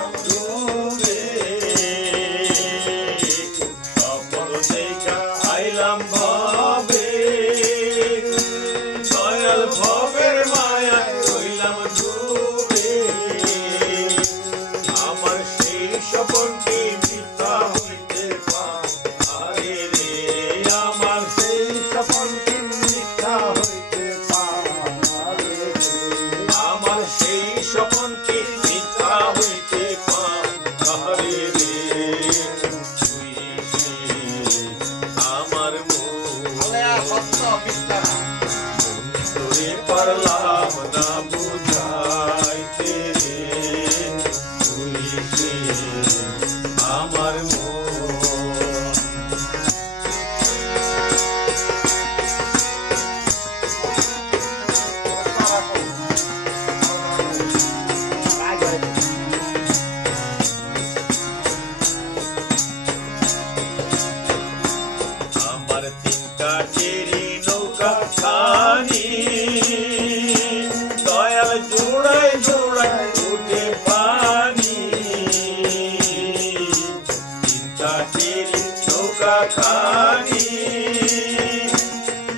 Thank you. পারলাম। মাটির নৌকা খানি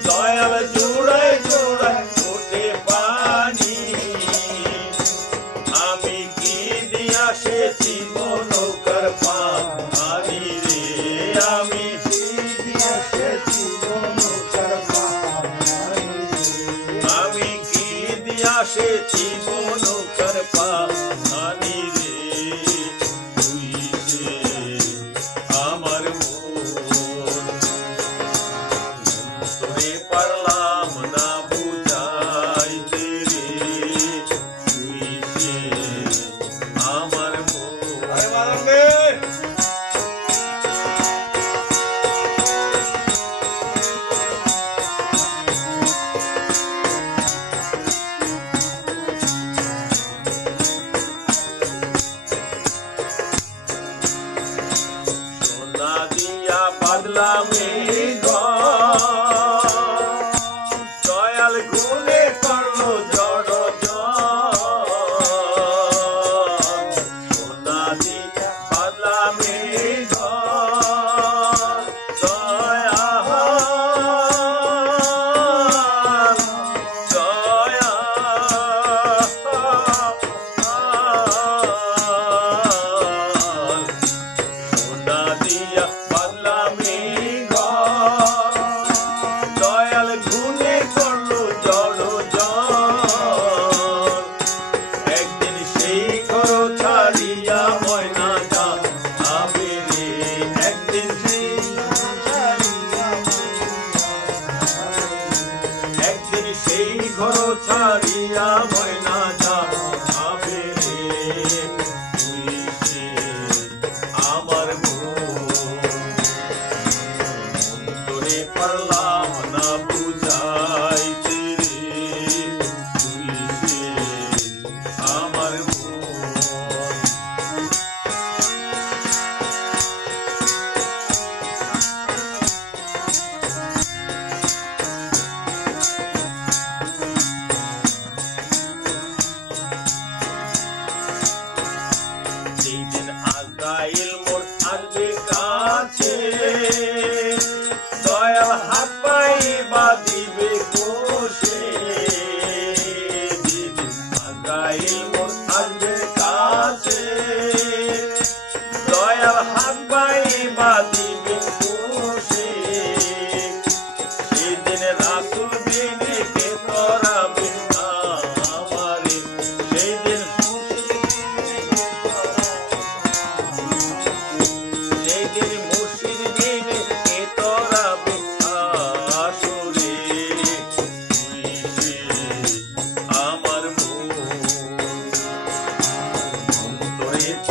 দয়াল জোড়ায় জোড়ায় ওঠে পানি। আমি কি দিয়া সে জীবন নৌকার পানি রে, আমি আমি কি দিয়া সে জীবন নৌকার পানি হয়ে পারলাম দিয়া ময়না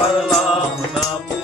पड़लाम ना